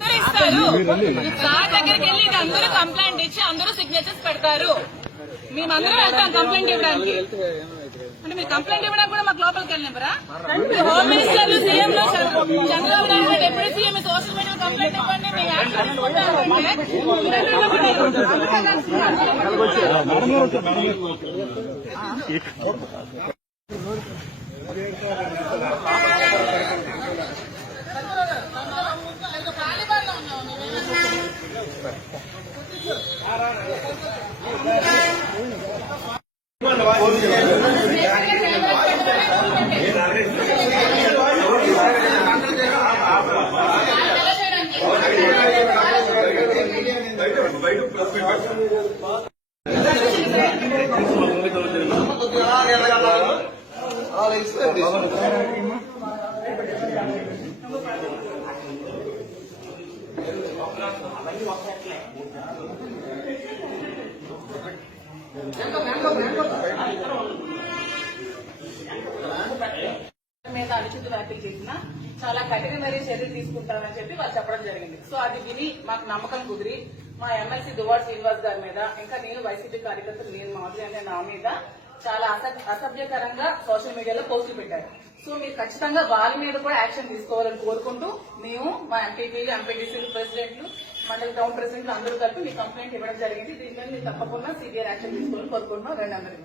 Sir దగ్గరికి వెళ్ళి అందరూ కంప్లైంట్ ఇచ్చి అందరూ సిగ్నేచర్స్ పెడతారు. మేమందరం వెళ్తాం కంప్లైంట్ ఇవ్వడానికి. అంటే మీరు కంప్లైంట్ ఇవ్వడానికి కూడా మాకు లోపలికి వెళ్ళినవరా? హోమ్ మినిస్టర్లు, సీఎంలు, Chandrababu Naidu deputy CM social media complaint ఇవ్వండి, మేము యాక్షన్ మీద అణచిత వ్యాఖ్యలు చేసినా చాలా కఠినమైన చర్యలు తీసుకుంటామని చెప్పి వాళ్ళు చెప్పడం జరిగింది. సో అది విని మాకు నమ్మకం కుదిరి మా ఎమ్మెల్సీ దువ్వాడ శ్రీనివాస్ గారి మీద, ఇంకా నేను వైసీపీ కార్యకర్తలు నేను మాధురి అనే నా మీద చాలా అసభ్యకరంగా సోషల్ మీడియాలో పోస్టులు పెట్టారు. సో మీరు ఖచ్చితంగా వాళ్ళ మీద కూడా యాక్షన్ తీసుకోవాలని కోరుకుంటూ మేము మా ఎంపీపీలు, ఎంపీటీసీలు, ప్రెసిడెంట్లు, మండల టౌన్ ప్రెసిడెంట్లు అందరూ కలిపి మీ కంప్లైంట్ ఇవ్వడం జరిగింది. దీని మీద మీరు తప్పకుండా సివియర్ యాక్షన్ తీసుకోవాలని కోరుకుంటున్నాం. రెండు అందరి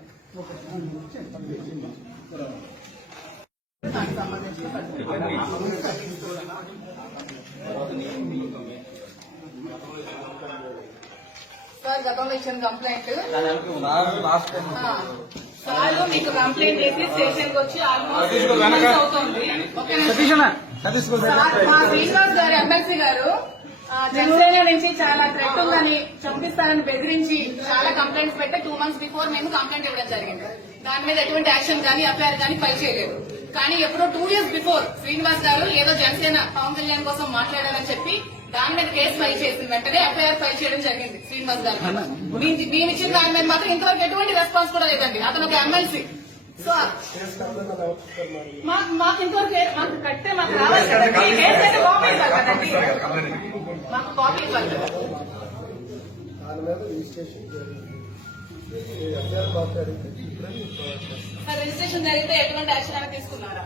దానికి సంబంధించిన సార్ గతంలో ఇచ్చిన కంప్లైంట్ సార్ మీకు కంప్లైంట్ చేసి స్టేషన్ కి వచ్చి ఆల్మోస్ట్ అవుతుంది. మా శ్రీనివాస్ గారు ఎమ్మెల్సీ గారు జనసేన నుంచి చాలా థ్రెట్ ఉందని, చంపిస్తారని బెదిరించి చాలా కంప్లైంట్స్ పెట్టి 2 months బిఫోర్ మేము కంప్లైంట్ ఇవ్వడం జరిగింది. దాని మీద ఎటువంటి యాక్షన్ కానీ ఎఫ్ఐఆర్ కానీ ఫైల్ చేయలేదు. కానీ ఎప్పుడో 2 years బిఫోర్ శ్రీనివాస్ గారు ఏదో జనసేన పవన్ కళ్యాణ్ కోసం మాట్లాడారని చెప్పి దాని మీద కేసు ఫైల్ చేసిన వెంటనే ఎఫ్ఐఆర్ ఫైల్ చేయడం జరిగింది శ్రీనివాస్ గారు. మేము ఇచ్చిన దాని మీద మాత్రం ఇంతవరకు ఎటువంటి రెస్పాన్స్ కూడా లేదండి. అతను ఒక ఎమ్మెల్సీ. సో మాకు ఇంతవరకు మాకు కట్టే మాకు రావాలి కదండి. కేసు అయితే కాపీ ఇవ్వాలి కదండి, మాకు కాపీ ఇవ్వాలి కదా. సార్ రిజిస్ట్రేషన్ జరిగితే ఎటువంటి యాక్షన్ అనేది తీసుకున్నారా?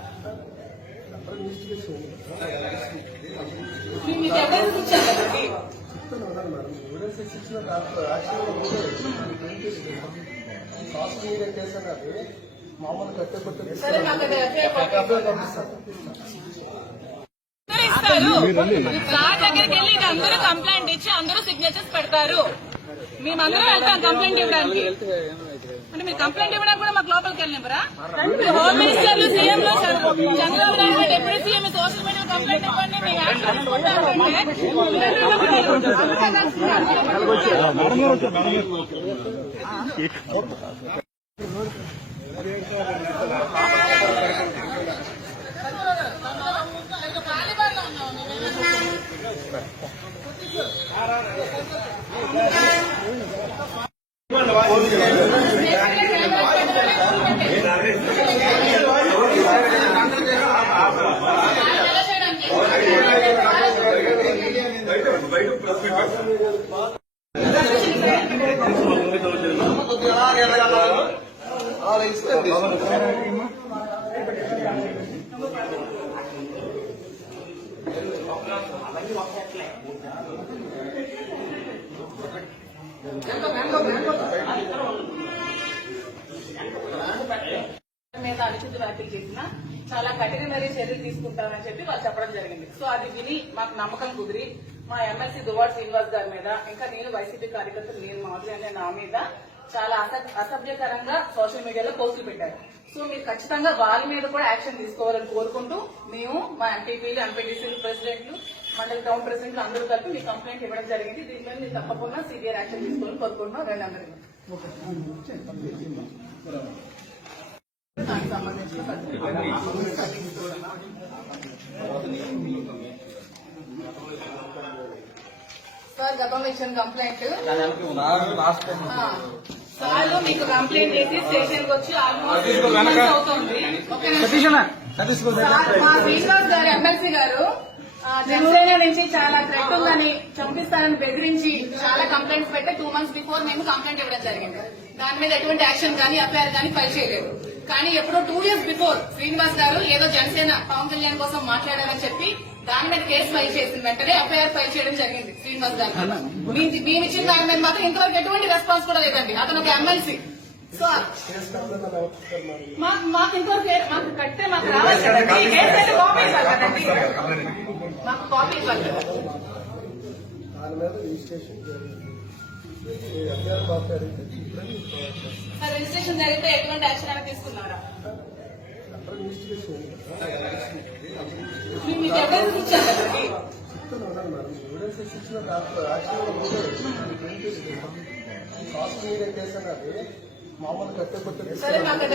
మీకు ఎవిడెన్స్ ఇచ్చారు కదండి. సరే మాకు సార్ దగ్గరికి వెళ్ళి అందరూ కంప్లైంట్ ఇచ్చి అందరూ సిగ్నేచర్స్ పెడతారు. మేమందరం వెళ్తాం కంప్లైంట్ ఇవ్వడానికి. అంటే మీరు కంప్లైంట్ ఇవ్వడానికి కూడా మాకు లోపలికి వెళ్ళినవరా? హోమ్ మినిస్టర్లు, సీఎంలు, Chandrababu Naidu deputy CM social media complaint ఇవ్వండి, మేము యాక్షన్ మీద అణచిత వ్యాఖ్యలు చేసినా చాలా కఠినమైన చర్యలు తీసుకుంటామని చెప్పి వాళ్ళు చెప్పడం జరిగింది. సో అది విని మాకు నమ్మకం కుదిరి మా ఎమ్మెల్సీ దువ్వాడ శ్రీనివాస్ గారి మీద, ఇంకా నేను వైసీపీ కార్యకర్తలు నేను మాధురి అనే నా మీద చాలా అసభ్యకరంగా సోషల్ మీడియాలో పోస్టులు పెట్టారు. సో మీరు ఖచ్చితంగా వాళ్ళ మీద కూడా యాక్షన్ తీసుకోవాలని కోరుకుంటూ మేము మా ఎంపీపీలు, ఎంపీటీసీలు, ప్రెసిడెంట్లు, మండల టౌన్ ప్రెసిడెంట్లు అందరూ కలిపి మీ కంప్లైంట్ ఇవ్వడం జరిగింది. దీని మీద మీరు తప్పకుండా సివియర్ యాక్షన్ తీసుకోవాలని కోరుకుంటున్నాం. రెండు అందరి దానికి సంబంధించిన సార్ గతంలో ఇచ్చిన కంప్లైంట్ సార్ మీకు కంప్లైంట్ చేసి స్టేషన్ కి వచ్చి ఆల్మోస్ట్ అవుతుంది. మా శ్రీనివాస్ గారు ఎమ్మెల్సీ గారు జనసేన నుంచి చాలా థ్రెట్ ఉందని, చంపిస్తారని బెదిరించి చాలా కంప్లైంట్స్ పెట్టి 2 months బిఫోర్ మేము కంప్లైంట్ ఇవ్వడం జరిగింది. దాని మీద ఎటువంటి యాక్షన్ కానీ ఎఫ్ఐఆర్ కానీ ఫైల్ చేయలేదు. కానీ ఎప్పుడో 2 years బిఫోర్ శ్రీనివాస్ గారు ఏదో జనసేన పవన్ కళ్యాణ్ కోసం మాట్లాడారని చెప్పి దాని మీద కేసు ఫైల్ చేసిన వెంటనే ఎఫ్ఐఆర్ ఫైల్ చేయడం జరిగింది శ్రీనివాస్ గారు. మేము ఇచ్చిన దాని మీద మాత్రం ఇంతవరకు ఎటువంటి రెస్పాన్స్ కూడా లేదండి. అతను ఒక ఎమ్మెల్సీ. సో మాకు ఇంతవరకు మాకు కట్టే మాకు రావాలి కదండి. కేసు అయితే కాపీ ఇవ్వాలి కదండి, మాకు కాపీ ఇవ్వాలి కదా. సార్ రిజిస్ట్రేషన్ జరిగితే ఎటువంటి యాక్షన్ అనేది తీసుకున్నారా? మీకు ఎవిడెన్స్ ఇచ్చారు కదండి. మామూలు కట్టే సరే మాకు